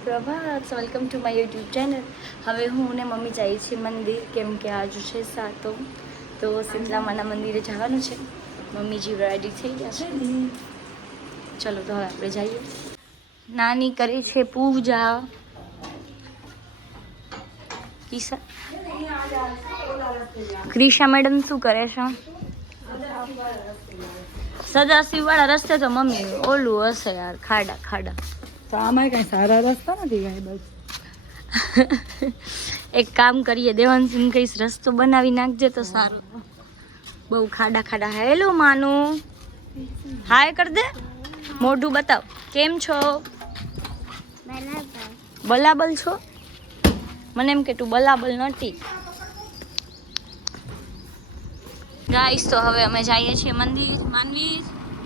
સુપ્રભાત welcome to my YouTube channel હવે હું ને મમ્મી જઈએ છીએ મંદિર, કેમ કે આજ છે સાતો તો શીતલામાના મંદિરે જવાનું છે. મમ્મીજી રેડી થઈ ગયા છે. ચલો તો હવે આપણે જઈએ. નાની કરે છે પૂજા. ક્રિશા મેડમ શું કરે છે? સદાશિવ વાળા રસ્તે તો મમ્મી ઓલું હશે યાર, ખાડા ખાડા. તો આમાં કઈ સારા રસ્તા નથી કઈ બસ. એક કામ કરીએ દેવાનસિંહ કહીશ રસ્તો બનાવી નાખજે તો સારું. બહુ ખાડા ખાડા. હેલો માનું. હાય કર દે મોઢું બતાવ. કેમ છો? બલાબલ છો? મને એમ કે તું બલાબલ નથી ગાઈસ તો હવે અમે જઈએ છીએ મંદિર. માનવી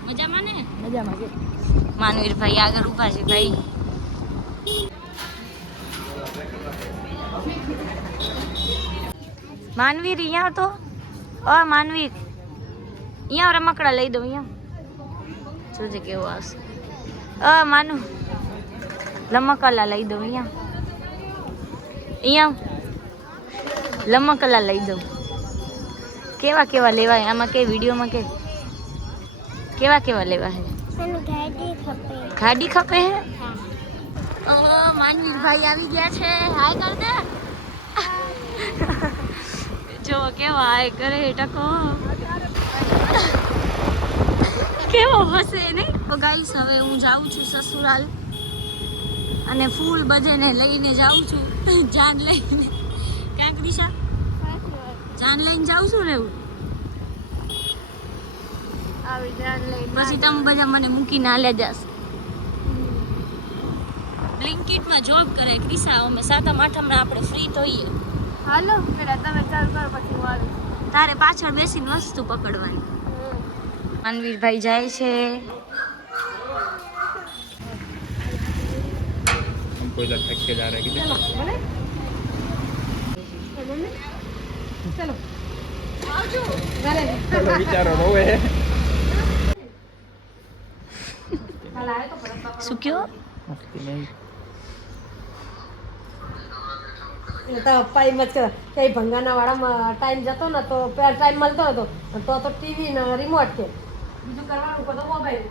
મજામાં ને? મજામાં માનવીર ભાઈ આગળ ઊભા છે, ભાઈ. માનવીર અહીંયા તો અ, માનવીર. અહીંયા રમકડા લઈ દઉં, અહીંયા. જોજે કેવું આવશે. અ, માનુ. રમકડા લઈ દઉં, અહીંયા. અહીંયા. લમકલા લઈ દઉં. કેવા કેવા લેવાય? આમાં કે વિડીયોમાં કે? કેવા કેવા લેવા હે ગાડી ખપે. હે? ઓ માનવીર ભાઈ આવી ગયા છે. હાય કર દે જો કેવો હાય કરે ટકો? કેવો હશે નહીં તો ગાઈસ હવે હું જાઉં છું સસુરાલ અને ફૂલ બધાને લઈને જાઉં છું. જાન લઈને. ક્યાંક દિશા? જાન લઈને જાઉં છું ને હું? પછી તમે બધા મને મૂકીને હાલ્યા જાશો બ્લિંકિટમાં જોબ કરે ક્રિસા અમે સાતમ આઠમના આપણે ફ્રી થઈએ હાલો પેલા તમે ચાલ કરો પછી હું આવીશ તારે પાછળ બેસીને વસ્તુ પકડવાની માનવીરભાઈ જાય છે हमको इधर थक के जा रहा है किधर ચલો આવજો ભલે विचारो रोवे है શું કયો પપ્પા એમ જ કરે કે ભંગાના વાળામાં ટાઈમ જતો ને તો પેલા ટાઈમ મળતો હતો તો તો ટીવી ને રિમોટ કે. બીજું કરવાનું તો મોબાઈલ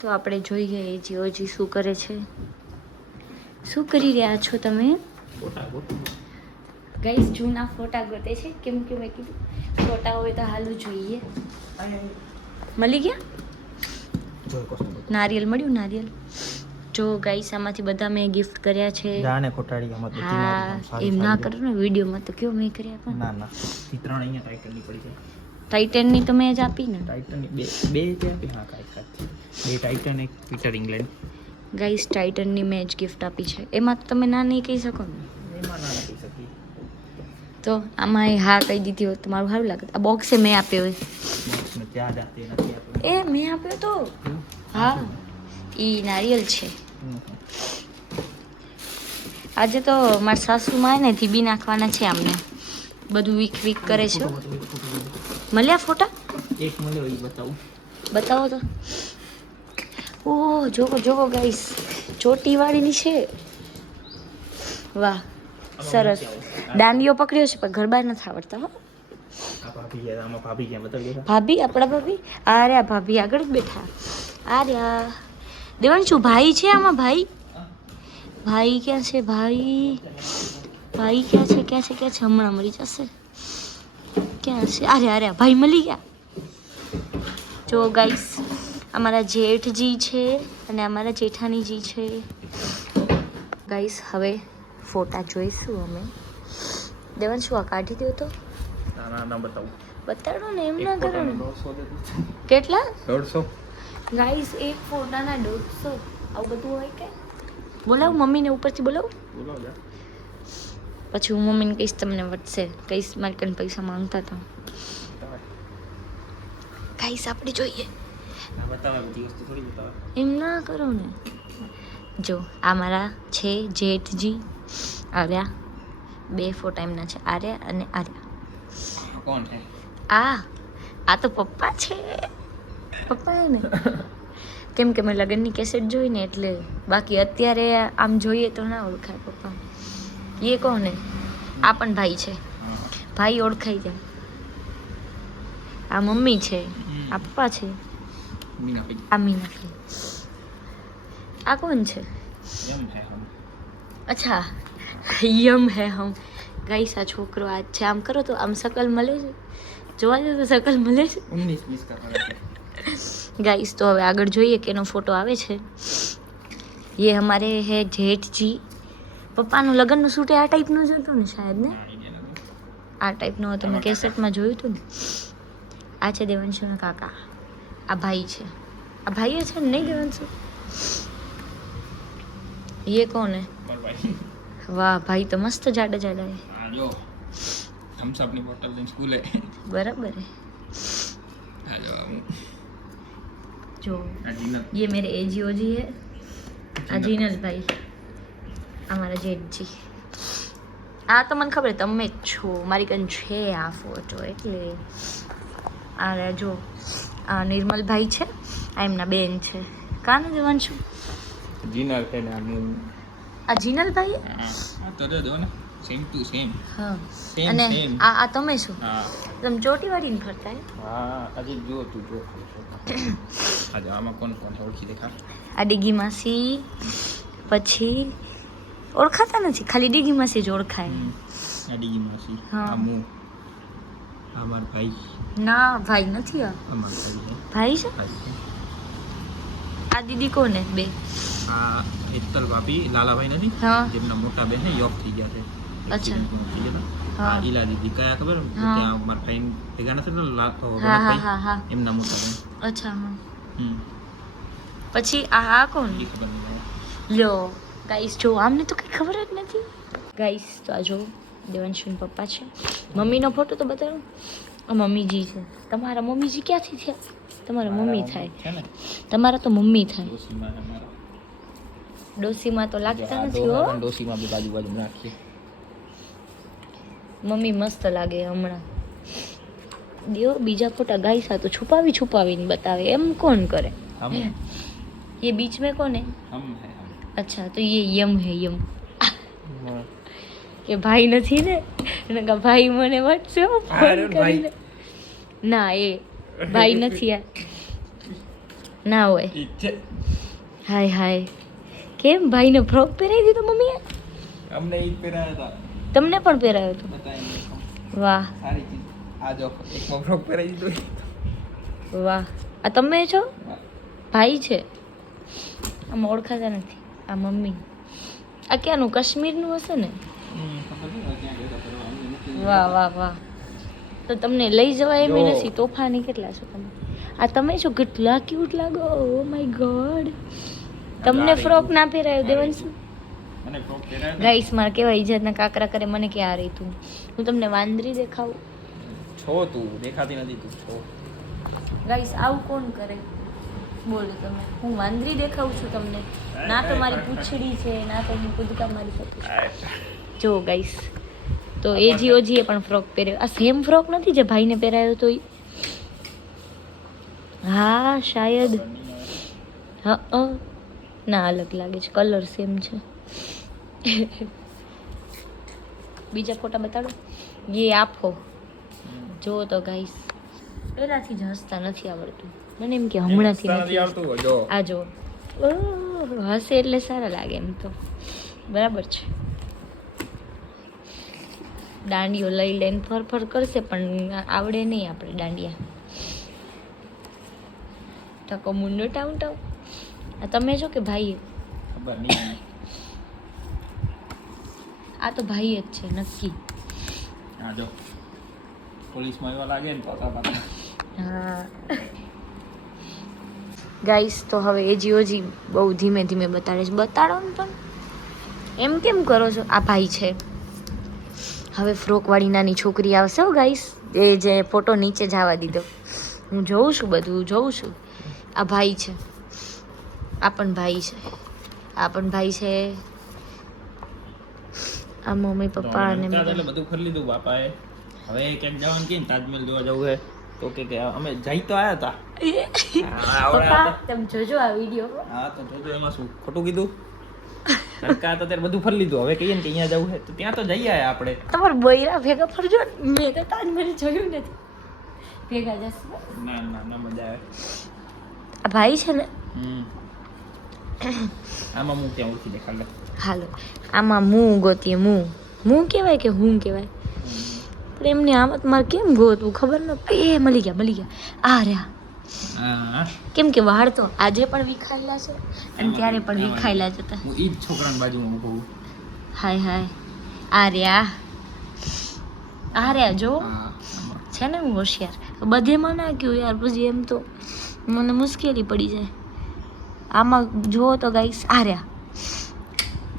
તો આપણે જોઈએ એ જીઓજી શું કરે છે. શું કરી રહ્યા છો તમે? ગઈસ જૂના ફોટા ગોતે છે. કેમ કે મેં કીધું ફોટા હોય તો હાલું જોઈએ. મળી ગયા? નારિયેલ મળ્યું નારિયેલ? જો ગાઈસ આમાંથી બધા મેં ગિફ્ટ કર્યા છે. જાણે ખોટાડી આમાં તો હા એમ ના કરો ને વિડીયોમાં તો કયો મેં કર્યા પણ. ના ના ઈ ત્રણ અહીંયા ટાઇટનની પડી છે. ટાઇટનની તો મેં જ આપી ને. ટાઇટનની બે બે છે આપી? હા કાંઈ કાંઈ બે ટાઇટન એક પીટર ઇંગ્લેન્ડ ગાઈસ ટાઇટનની મેં જ ગિફ્ટ આપી છે. એમાં તો તમે ના નહીં કહી શકો ને. એમાં ના કહી શકી તો આમાં એ હા કહી દીધી હોત તો મારું સારું લાગે આ બોક્સે મેં આપ્યો એ મેં આપ્યો તો. હા. એ નારિયેલ છે. આજે તો મારા સાસુમાં ને ધીબી નાખવાના છે આમને. બધું વીક વીક કરે છે મળ્યા ફોટા એક મળ્યો એ બતાવું. બતાવો તો. ઓહ જોગો જોગો ગાઈસ ચોટી વાળીની છે. વાહ. સરસ. દાંડીઓ પકડ્યો છે પણ ગરબા નથી આવડતા હો. ભાભી આપણા ભાભી ભાભી આ ભાભી? આગળ જ બેઠા. આ રહ્યા દેવાંશુ ભાઈ છે આમાં ભાઈ? ભાઈ ક્યાં છે ભાઈ? ભાઈ ક્યાં છે ક્યાં છે ક્યાં છે? હમણાં મળી જશે. ક્યાં છે? અરે અરે ભાઈ મળી ગયા? જો ગાઈસ અમારા જેઠજી છે અને અમારા જેઠાણીજી છે. ગાઈસ હવે ફોટા જોઈશું અમે. દેવાંશુ આ કાઢી દો તો? ના ના બતાવું. બતાડો ને એમ ના કરો ને. કેટલા? દોઢસો. ગાઈસ એક ફોટાના દોઢસો. આવું બધું હોય કે? બોલાવું મમ્મીને ઉપરથી બોલાવું? પછી હું મમ્મીને કહીશ તમને વધશે. કહીશ મારી કને પૈસા માંગતા હતા. ગાઈસ આપણે જોઈએ. એમ ના કરો ને. જો આ મારા છે જેઠજી. આર્યા બે ફોટા એમના છે આર્યા અને આર્યા. કોણ છે? આ આ તો પપ્પા છે. પપ્પા ને કેમ કે મેં લગ્નની કેસેટ જોઈ ને એટલે બાકી અત્યારે આમ જોઈએ તો ના ઓળખાય પપ્પા એ કોને? આ પણ ભાઈ છે. ભાઈ ઓળખાઈ જાય આ મમ્મી છે. આ પપ્પા છે. આ મીના આ કોણ છે. અચ્છા. યમ હે હમ. ગઈ આ છોકરો આજ છે. આમ કરો તો આમ સકલ મળે છે. જોવા જઈએ તો સકલ મળે છે. ગાઈસ તો હવે આગળ જોઈએ કે એનો ફોટો આવે છે. યે અમારે હે જેઠજી. પપ્પાનું લગ્નનું શૂટ આ ટાઈપનું જ હતું ને શાયદ ને? આ ટાઈપનું હતું. મેં કેસેટમાં જોયું હતું ને. આ છે દેવંશુના કાકા. આ ભાઈ છે. આ ભાઈ છે ને નહીં દેવંશુ? યે કોણ હે? વાહ ભાઈ તો મસ્ત જાડા જાડા है आ जाओ हम सब अपनी बोतल लेने स्कूल है बराबर है आ जाओ हम जो अजीनत ये मेरे एजीओ जी है અજીનલ ભાઈ અમારા જેઠજી આ તો મને ખબર તમે જ છો મારી કન છે આ ફોટો એટલે આ જો આ નિર્મલભાઈ છે આ એમના બેન છે કાને જવાનું છું जीनल है ना मुंह આ જીનલભાઈ? હા અને આ આ તમે છો? તમે ચોટી વાળીને ફરતા આ ડીગી માસી પછી ઓળખાતા નથી. ખાલી ડીગી જ ઓળખાય. આ હા. હું ભાઈ. ના ભાઈ નથી આ. ભાઈ છે. આ દીદી કોને? બે. આ હેતલ ભાભી લાલાભાઈ નથી જેમના મોટા બેન યોગ થઈ ગયા છે. અચ્છા. ઈલા દીદી કયા ખબર. ત્યાં મારા ફ્રેન્ડ ભેગા નથી ને એમના મોટા બેન. અચ્છા હમ. પછી આ આ કોણ? લ્યો ગાઈસ જો આમને તો કઈ ખબર જ નથી. ગાઈસ તો આ જો દેવાંશુન પપ્પા છે. મમ્મીનો ફોટો તો બતાવો? મમ્મીજી છે. તમારા મમ્મીજી ક્યાંથી થયા? તમારા મમ્મી થાય. તમારા તો મમ્મી થાય. ડોસીમાં તો જો લાગતા આ નથી દોહા હો પણ ડોશીમાં બી બાજુ બાજુ રાખીએ મમ્મી મસ્ત લાગે હમણાં દેવો બીજા ફોટા ગાઈસા તો છુપાવી છુપાવીને બતાવે એમ કોણ કરે હમ ये बीच में कौन है હમ હે હમ अच्छा तो ये यम है यम હા. કે ભાઈ નથી ને એને કહા ભાઈ મને વોટ્સએપ ફોન અરે ભાઈ. કરીને ના એ ભાઈ નથી આ ના હોય ઈ છે. હાય હાય કેમ ભાઈને ફ્રોક પહેરાવી દીધો મમ્મીએ? અમને ઈ પહેરાયા તમને પણ પહેરાયો હતો? વાહ. સારી ચીજ. આ જો એકમાં ફ્રોક પહેરાવી દીધો વાહ. આ તમે છો? ભાઈ છે. આમ ઓળખાતા નથી. આ મમ્મી. આ ક્યાંનું? કાશ્મીરનું હશે ને? હતા વાહ વાહ વાહ. તો તમને લઈ જવા એમ. નથી? તોફાની કેટલા છો તમે? આ તમે છો? કેટલા ક્યુટ લાગો. ઓ માય ગોડ તમને ફ્રોક ના પહેરાયો દેવંશ. ગાઈસ મારે કેવા ઇજ્જતના કાકરા કરે મને કે આ રહી તું હું તમને વાંદરી દેખાવું. છો તું દેખાતી નથી તું છો. ગાઈસ આવું કોણ કરે? બોલો તમે. હું વાંદરી દેખાવું છું તમને. ના તો મારી પૂંછડી છે ના તો હું કૂદકા મારી શકું છું. જો ગાઈસ તો એ જી ઓજીએ પણ ફ્રોક પહેર્યો. આ સેમ ફ્રોક નથી જે ભાઈને પહેરાયો તો હા શાયદ. હા. ના અલગ લાગે છે. કલર સેમ છે. બીજા ફોટા બતાડો. એ આપો. જો તો ગાઈસ પહેલાથી જ હસતા નથી આવડતું. મને એમ કે હમણાંથી નથી આ જો હસે એટલે સારા લાગે એમ તો. બરાબર છે. દાંડીઓ લઈ લઈને ફર ફર કરશે પણ આવડે નહીં આપણે દાંડિયા. ટકો મુંડો ટાઉન ટાઉન. આ તમે છો કે ભાઈ આ તો ભાઈ જ છે નક્કી. આ જો. પોલીસમાં એવા લાગે ને. હા. ગાઈસ તો હવે એજી ઓજી બહુ ધીમે ધીમે બતાડે છે. બતાડો ને પણ. એમ કેમ કરો છો? આ ભાઈ છે. હવે ફ્રોકવાળી નાની છોકરી આવશે હો ગાઈસ એ જે ફોટો નીચે જવા દીધો. હું જોઉં છું બધું જોઉં છું. આ ભાઈ છે. આ પણ ભાઈ છે. આ પણ ભાઈ છે. આ મમ્મી પપ્પા અને એટલે બધું ખરી લીધું બાપાએ. હવે ક્યાંક જવાનું કે તાજમહેલ જોવા જવું હે તો કે કે અમે જઈ તો આયા હતા પપ્પા તમે જોજો આ વિડિયો હા તો જોજો એમાં શું ખોટું કીધું. સરકાર તો ત્યારે બધું ફરી લીધું. હવે કહીએ ને કે અહીંયા જવું છે. તો ત્યાં તો જઈ આયા આપણે. તમારા બોયરા ભેગા ફરજો ને. મેં તો તાજ મને જોયું નથી. ભેગા જશે. ના ના ના મજા આવે. આ ભાઈ છે ને હમ. આમાં હું ત્યાં ઓળખી દેખાડ હાલો. આમાં મું ગોતીએ મું. મું કહેવાય કે હું કહેવાય? પણ એમને આમાં મારે કેમ ગોતવું ખબર ન એ મળી ગયા મળી ગયા. આ રહ્યા. કેમ કે વાળ તો આજે પણ વિખાયેલા છે અને ત્યારે પણ વિખાયેલા જ હતા. હું ઈ જ છોકરાની બાજુમાં ઊભો હાય હાય. આ રહ્યા. આ રહ્યા જો. છે ને હું હોશિયાર. બધે બધેમાં કહ્યું યાર પછી એમ તો મને મુશ્કેલી પડી જાય. આમાં જુઓ તો ગાઈસ આ રહ્યા.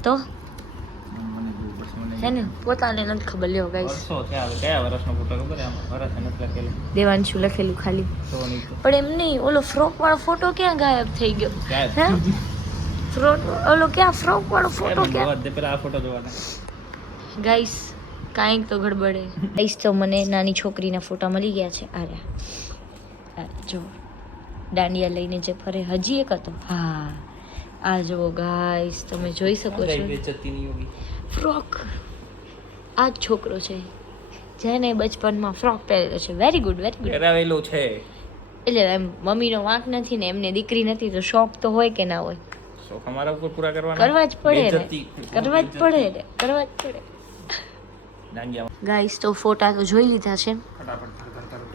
તો? છે ને પોતાને નથી ખબર લ્યો ગાઈસ કયા વર્ષનો ફોટો ખબર આમાં? લખેલું. દેવાંશુ લખેલું ખાલી. પણ એમ નહીં ઓલો ફ્રોક વાળો ફોટો ક્યાં ગાયબ થઈ ગયો? હે? ફ્રોક ઓલો ક્યાં ફ્રોક વાળો ફોટો ક્યાં? પેલા આ ફોટો ગાઈસ કાંઈક તો ગડબડે. ગાઈસ તો મને નાની છોકરીના ફોટા મળી ગયા છે. આ રહ્યા. આ જો દાંડિયા લઈને જે ફરે હજી એક હતો. હા. આ જુઓ ગાઈસ તમે જોઈ શકો છો. ફ્રોક આ જ છોકરો છે. જેને બચપનમાં ફ્રોક પહેરેલો છે. વેરી ગુડ વેરી ગુડ પહેરાવેલો છે. એટલે એમ મમ્મીનો વાંક નથી ને એમને દીકરી નથી તો શોખ તો હોય કે ના હોય? શોખ અમારા ઉપર પૂરા કરવાના. કરવા જ પડે ને. કરવા જ પડે ને. કરવા જ પડે. ગાઈસ તો ફોટા તો જોઈ લીધા છે.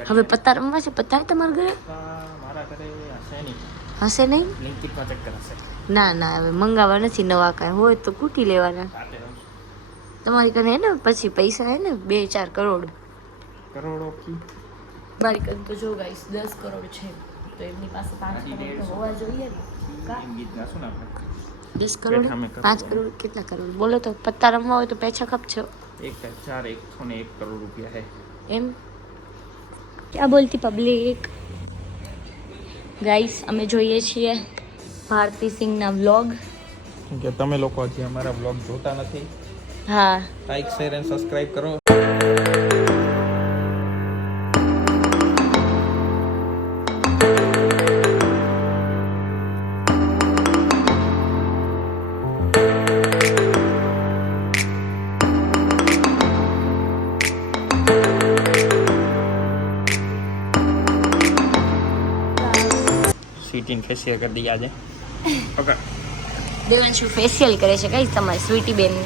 હવે પત્તા રમવા છે? પત્તા તમારા ઘરે? હશે નહીં? ના ના હવે મંગાવવા નથી નવા કાંઈ હોય તો કૂટી લેવાના. તમારી કને હે ને પછી પૈસા હે ને બે ચાર કરોડ. કરોડો કી? મારી કને તો જો ગાઈસ દસ કરોડ છે. તો એમની પાસે પાંચ કરોડ હોવા જોઈએ ને. દસ કરોડ. પાંચ કરોડ? કેટલા કરોડ? બોલો તો પત્તા રમવા હોય તો પૈસા ખપશો એક ચાર એકસો ને એક કરોડ રૂપિયા હે. એમ? ક્યાં બોલતી પબ્લિક ગાઈસ અમે જોઈએ છીએ ભારતી સિંહના વ્લોગ કે તમે લોકો હજી અમારા વ્લોગ જોતા નથી? હા. લાઈક શેર એન્ડ સબસ્ક્રાઇબ કરો. સ્વીટીન ફેશિયલ કરી દઈએ આજે. ઓકે દેવાંશુ ફેશિયલ કરે છે કઈ તમારી સ્વીટી બેનને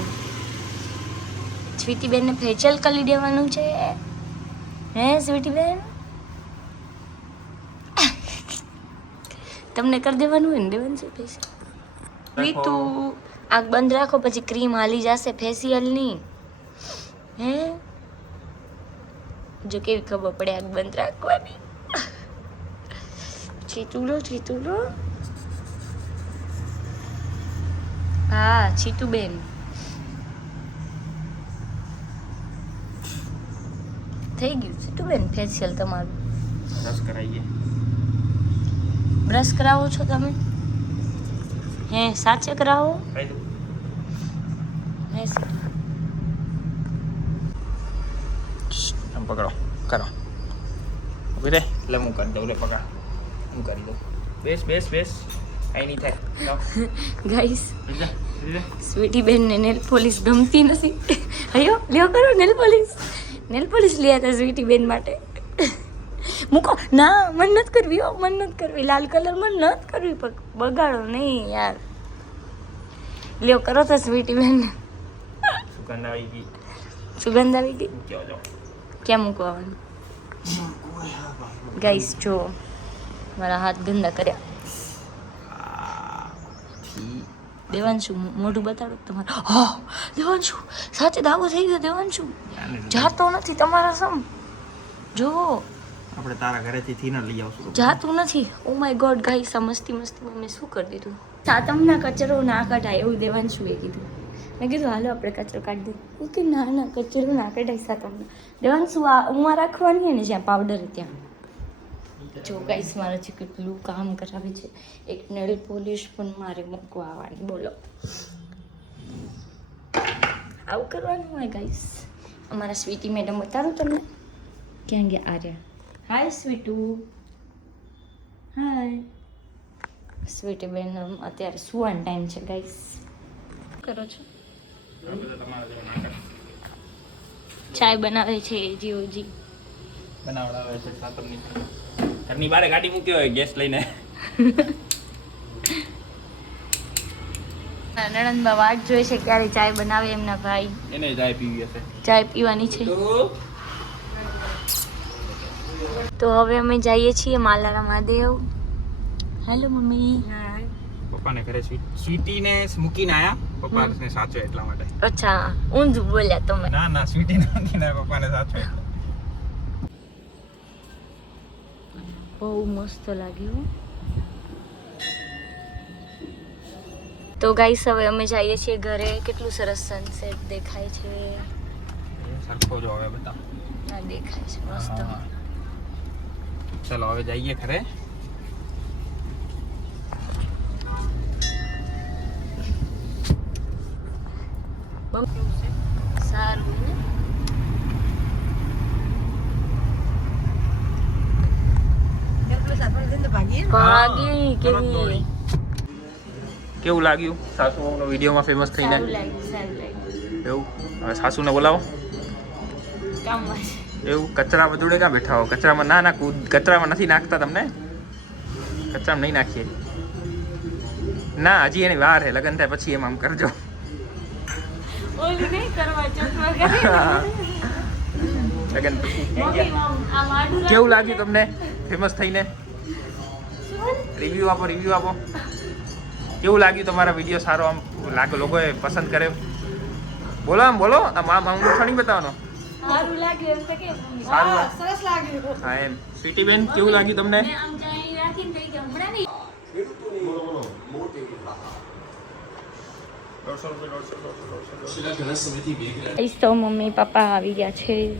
સ્વીટી બેનને ફેશિયલ કરી દેવાનું છે? હે સ્વીટી બેન? તમને કરી દેવાનું હોય ને દેવાંશુ ફેશિયલ સ્વીટુ આંખ બંધ રાખો પછી ક્રીમ હાલી જશે ફેશિયલની હે? જો કેવી ખબર પડે આંખ બંધ રાખવાની. છીતુલો છીતુલો હા છીતુબેન થઈ ગયું છીતુબેન ફેશિયલ તમારું. બ્રશ કરાવીએ બ્રશ કરાવો છો તમે? હે સાચે કરાવો? પકડો કરો. ઊભી રે. એટલે હું કરી દઉં લે પકડ. હું કરી દઉં. બેસ બેસ બેસ. કાંઈ નહીં થાય. ગાઈસ સ્વીટી બેન બેનને નેલ પોલીસ ગમતી નથી. અયો લ્યો કરો નેલ પોલીસ. નેલ પોલીસ લઈ હતા સ્વીટી બેન માટે. મૂકો. ના મન નથી કરવી હો મન નથી કરવી. લાલ કલર મન નથી કરવી પણ બગાડો નહીં યાર. લ્યો કરો તો સ્વીટી બેન. સુગંધ આવી ગઈ. સુગંધ આવી ગઈ? ક્યાં મૂકવાનું ગાઈસ જો. મારા હાથ ગંદા કર્યા. દેવાંશુ મોઢું બતાડો તમારે. હા દેવાંશુ સાચે દાવો થઈ ગયો દેવાંશુ. જાતો નથી તમારા સમ. જોવો આપણે તારા ઘરેથી થીનર લઈ આવશું. જાતું નથી. ઓ માય ગોડ ગાઈસ આ મસ્તી મેં શું કરી દીધું? સાતમના કચરો ના કઢાય એવું દેવાંશુએ કીધું. મેં કીધું હાલો આપણે કચરો કાઢી દઈએ. કે ના ના કચરો ના કઢાય સાતમના દેવાંશુ આ હું આ રાખવાની ને જ્યાં પાવડર ત્યાં? જો ગાઈસ મારે છે કેટલું કામ કરાવે છે. એક નેલ પોલિશ પણ મારે મૂકવા આવવાની. બોલો. આવું કરવાનું હોય ગાઈસ અમારા સ્વીટી મેડમ બતાવું તમને. ક્યાં ગયા આર્યા? હાય સ્વીટુ. હાય સ્વીટી બેન અત્યારે સુવાનો ટાઈમ છે ગાઈસ કરો છો? ચાય બનાવે છે જીઓજી. બનાવડાવે છે સાતમની ઘરની બારે ગાડી મૂકી હોય ગેસ લઈને. નણંદમાં વાટ જોઈ છે ક્યારે ચાય બનાવે એમના ભાઈ. એને ચાય પીવી હશે. ચાય પીવાની છે. તો? હવે અમે જઈએ છીએ માલારા મહાદેવ. Hello mummy. પપ્પાને ઘરે સ્વીટીને મૂકીને આયા. પપ્પાને સાચો એટલા માટે. અચ્છા ઊંધું બોલ્યા તમે. ના ના સ્વીટીને મૂકીને પપ્પાને સાચો બહુ મસ્ત લાગ્યું. તો ગાઈસ હવે અમે જઈએ છીએ ઘરે. કેટલું સરસ સનસેટ દેખાય છે. સરખો જો હવે બતા. ના દેખાય છે મસ્ત. ચલો હવે જઈએ ઘરે. સારું ને? ભાગી કેવી કેવું લાગ્યું સાસુ નો વિડીયોમાં ફેમસ થઈને? એવું? હવે સાસુને બોલાવો. એવું? કચરા બધું ક્યાં બેઠા હો? કચરામાં ના નાખું. કચરામાં નથી નાખતા તમને? કચરામાં નહીં નાખીએ. ના હજી એની વાર હે લગન થાય પછી એમ આમ કરજો. લગન પછી. કેવું લાગ્યું તમને? ફેમસ થઈને? રિવ્યુ આપો રિવ્યુ આપો. કેવું લાગ્યું તમારા વીડિયો સારો આમ લાગે લોકોએ પસંદ કર્યો? બોલો આમ બોલો. આમ આમ આમ ઉઠાણી બતાવવાનો. સારું લાગ્યું એમ તો કે. સારું હા, સરસ લાગ્યું. હા એમ. સ્વીટી બેન કેવું લાગ્યું તમને? આમ ચાય રાખીને કઈ કે હમણાં નહીં. તો મમ્મી પપ્પા આવી ગયા છે.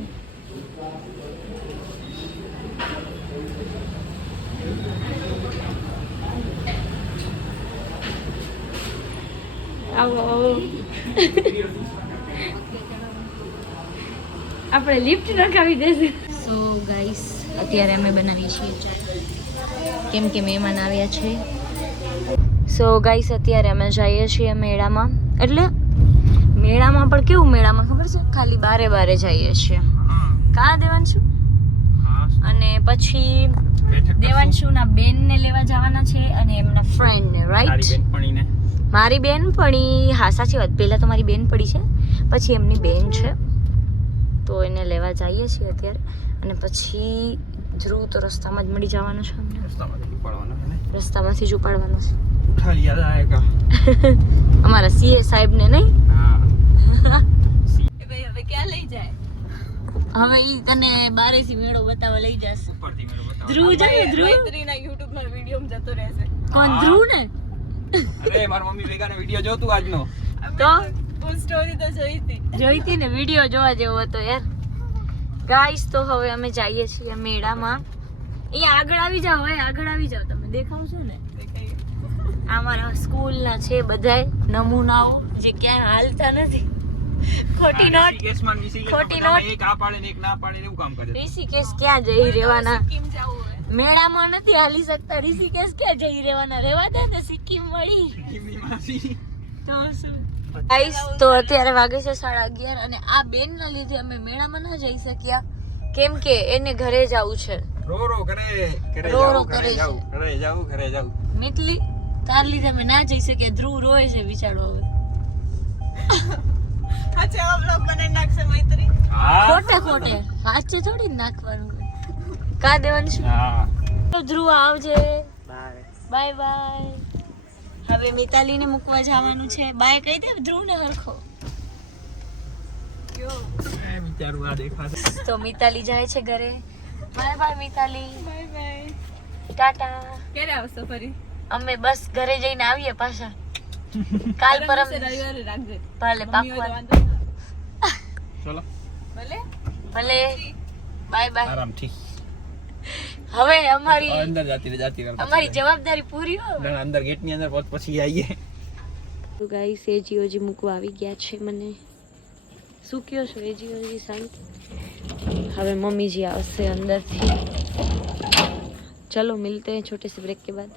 આવો આવો. આપણે લિફ્ટ નખાવી દેશું. સો ગાઈસ અત્યારે અમે બનાવીએ છીએ કેમ કે મહેમાન આવ્યા છે. સો ગાઈસ અત્યારે અમે જઈએ છીએ મેળામાં. એટલે મેળામાં પણ કેવું મેળામાં ખબર છે? ખાલી બારે બારે જઈએ છીએ. કા દેવાંશુ? અને પછી દેવાંશુના બેનને લેવા જવાના છે અને એમના ફ્રેન્ડને રાઈટ મારી બેન પડી હા સાચી વાત. પહેલાં તો મારી બેન પડી છે પછી એમની બેન છે. તો એને લેવા જઈએ છીએ અત્યારે. અને પછી ધ્રુવ તો રસ્તામાં જ મળી જવાનો છે અમને. રસ્તામાંથી પડવાનો છે ને? રસ્તામાંથી જ ઉપાડવાનો છે. અમારા સીએ સાહેબ ને નહીં હવે ક્યાં લઈ જાય? હવે ઈ તને બારેથી મેળો બતાવવા લઈ જશે. ઉપરથી મેળો યુટ્યુબમાં વીડિયો જતો રહેશે. કોણ ધ્રુવ ને અરે મારી મમ્મી ભેગાને વિડિયો જોતું આજનો. તો? જોઈતી ને વિડિયો જોવા જેવો હતો યાર. ગાઈસ તો હવે અમે જઈએ છીએ મેળામાં. અહીંયા આગળ આવી જાઓ હવે આગળ આવી જાઓ. તમે દેખાવશો ને? આ મારા સ્કૂલના છે બધાય નમૂનાઓ જે ક્યાંય હાલતા નથી. ખોટી નોટ. ખોટી નોટ. એક આ પાડે ને એક ના પાડે એવું કામ કરે ઋષિકેશ ક્યાં જઈ રહેવાના? મેળામાં નથી હાલી શકતા. ઋષિકેશ ક્યાં જઈ રહેવાના? રહેવા દે ને મળી માસી તો શું? ગાઈસ તો અત્યારે વાગે છે સાડા અગિયાર અને આ બેન ના લીધે અમે મેળામાં ન જઈ શક્યા. કેમ કે એને ઘરે જવું છે. રો રો ઘરે છે. મિતલી તાર લીધે અમે ના જઈ શક્યા. ધ્રુવ રોય છે બિચારો હવે. હા. ખોટે ખોટે. સાચે થોડી જ નાખવાનું કા દેવાનું શું તો ધ્રુવ આવજે. બાય બાય હવે મિતાલીને મૂકવા જવાનું છે. બાય કહી દે ધ્રુવને હરખો. બિચારું આ દેખાશે. તો મિતાલી જાય છે ઘરે. Bye bye Mitali. Bye bye. Tata. ક્યારે આવશો ફરી? અમે બસ ઘરે જઈને આવીએ પાછા. કાલ પરમ રવિવારે રાખજે. ભલે પાકવા ચલો. ભલે? ભલે. Bye bye. આરામથી. હવે અમારી અંદર જાતી જાતી અમારી જવાબદારી પૂરી હો. અંદર ગેટની અંદર પહોંચ પછી આવીએ તો ગાઈસ એ જીઓજી મૂકવા આવી ગયા છે મને. શું કયો છો એ જીઓજી શાંતિ હવે મમ્મીજી આવશે અંદરથી. ચલો મિલતે હૈ છોટે સે બ્રેક કે બાદ.